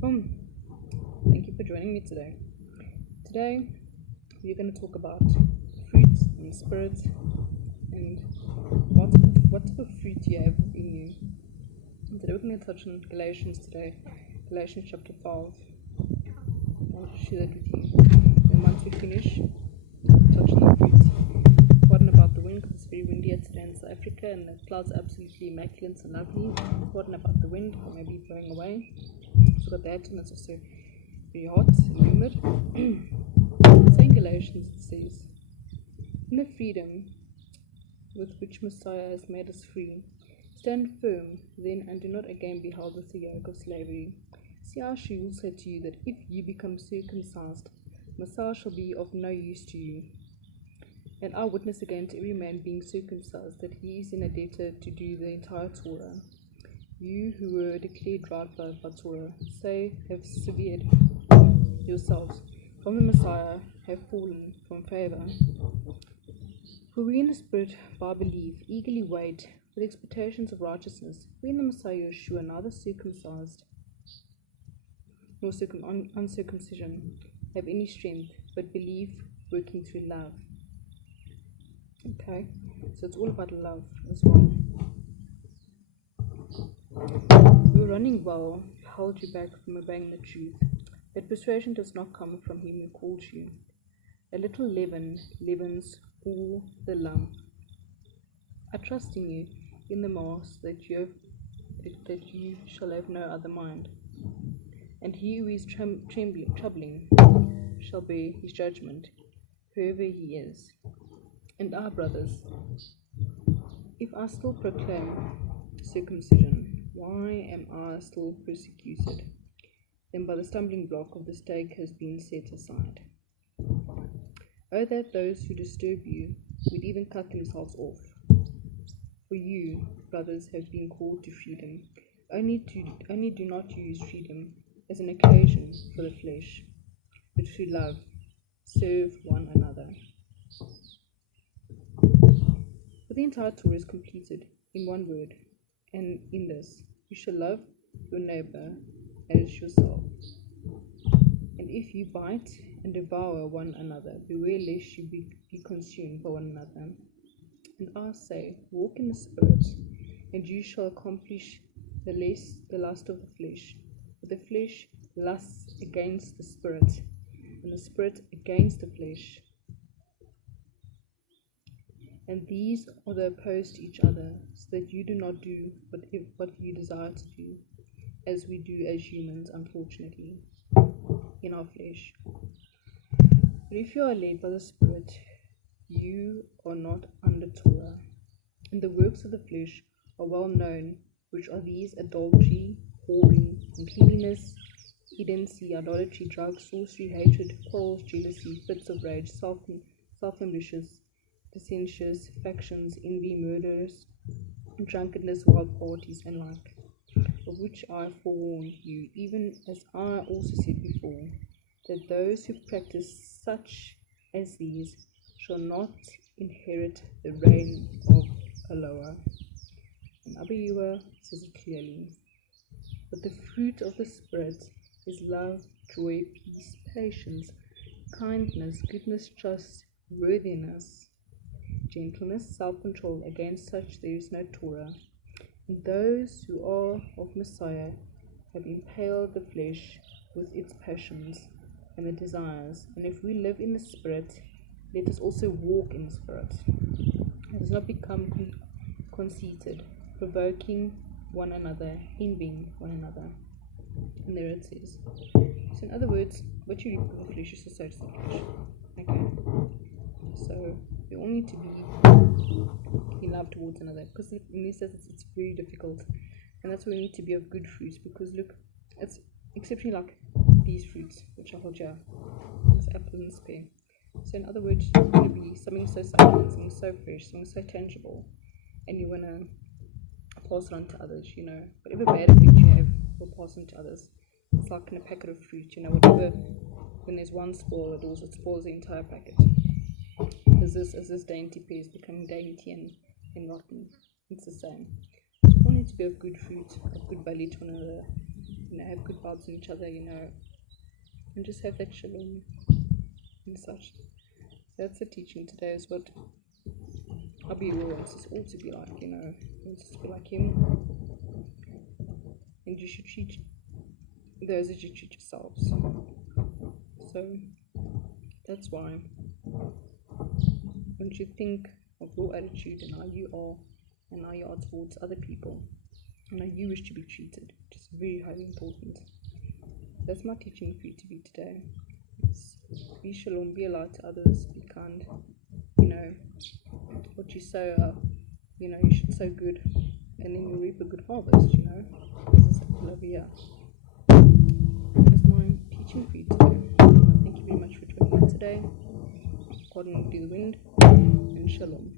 Thank you for joining me today. Today, we're going to talk about fruits and spirits and what type of fruit you have in you. And today, we're going to touch on Galatians today, Galatians chapter 5. I'll share that with you. And once we finish, touch on the fruit. Pardon about the wind because it's very windy today in South Africa and the clouds are absolutely immaculate and lovely. Pardon about the wind, it may be blowing away. So got that, and it's also very hot and humid. So in Galatians it says, "In the freedom with which Messiah has made us free, stand firm then, and do not again be held with the yoke of slavery. See, I shall say to you that if you become circumcised, Messiah shall be of no use to you. And I witness again to every man being circumcised that he is in a debtor to do the entire Torah. You who were declared right by Torah, have severed yourselves from the Messiah, have fallen from favor. For we in the Spirit, by belief, eagerly wait with expectations of righteousness. We in the Messiah Yeshua, neither circumcised nor uncircumcision have any strength, but belief working through love." Okay, so it's all about love as well. "You were running well, held you back from obeying the truth. That persuasion does not come from him who called you. A little leaven leavens all the lump. I trust in you, in the Mass, that you shall have no other mind. And he who is troubling shall bear his judgment, whoever he is. And I, brothers, if I still proclaim circumcision, why am I still persecuted? Then by the stumbling block of the stake has been set aside. Oh, that those who disturb you would even cut themselves off. For you, brothers, have been called to freedom. Only do not use freedom as an occasion for the flesh, but through love serve one another." For the entire Torah is completed in one word, and in this: you shall love your neighbor as yourself. And if you bite and devour one another, beware lest you be consumed by one another. And I say, walk in the Spirit, and you shall accomplish the lust of the flesh. For the flesh lusts against the Spirit, and the Spirit against the flesh. And these are opposed to each other, so that you do not do what you desire to do, as we do as humans, unfortunately, in our flesh. But if you are led by the Spirit, you are not under Torah. And the works of the flesh are well known, which are these: adultery, whoring, uncleanness, indecency, idolatry, drugs, sorcery, hatred, quarrels, jealousy, fits of rage, self-ambitious, dissensions, factions, envy, murders, drunkenness, wild parties, and like, of which I forewarn you, even as I also said before, that those who practice such as these shall not inherit the reign of Eloah. And Abba Yua says it clearly. But the fruit of the Spirit is love, joy, peace, patience, kindness, goodness, trust, worthiness, gentleness, self-control. Against such there is no Torah. And those who are of Messiah have impaled the flesh with its passions and the desires. And if we live in the Spirit, let us also walk in the Spirit. Let us not become conceited, provoking one another, envying one another." And there it says. So in other words, what you reap in the flesh is to sow to the flesh. Okay. So we all need to be in love towards another, because in this sense it's very difficult, and that's why we need to be of good fruits. Because look, it's exceptionally like these fruits which I hold here, this apple and this pear. So in other words, you want to be something so succulent, something so fresh, something so tangible, and you want to pass it on to others. Whatever bad effect you have will pass on to others. It's like in a packet of fruit, whatever. When there's one spoil, it spoils the entire packet. As this dainty pear is becoming dainty and rotten, it's the same. We all need to be of good fruit, of good value to one another, have good vibes on each other, and just have that shalom and such. That's the teaching today, is what Abi wants us all to be like, he wants us to be like him, and you should treat those as you treat yourselves. So that's why, when you think of your attitude and how you are towards other people, and how you wish to be treated, which is very highly important. That's my teaching for you to be today. Be shalom, be a light to others, be kind. What you sow, you should sow good, and then you reap a good harvest. This is over here. That's my teaching for you today. Thank you very much for joining me today. According to the wind, and shalom.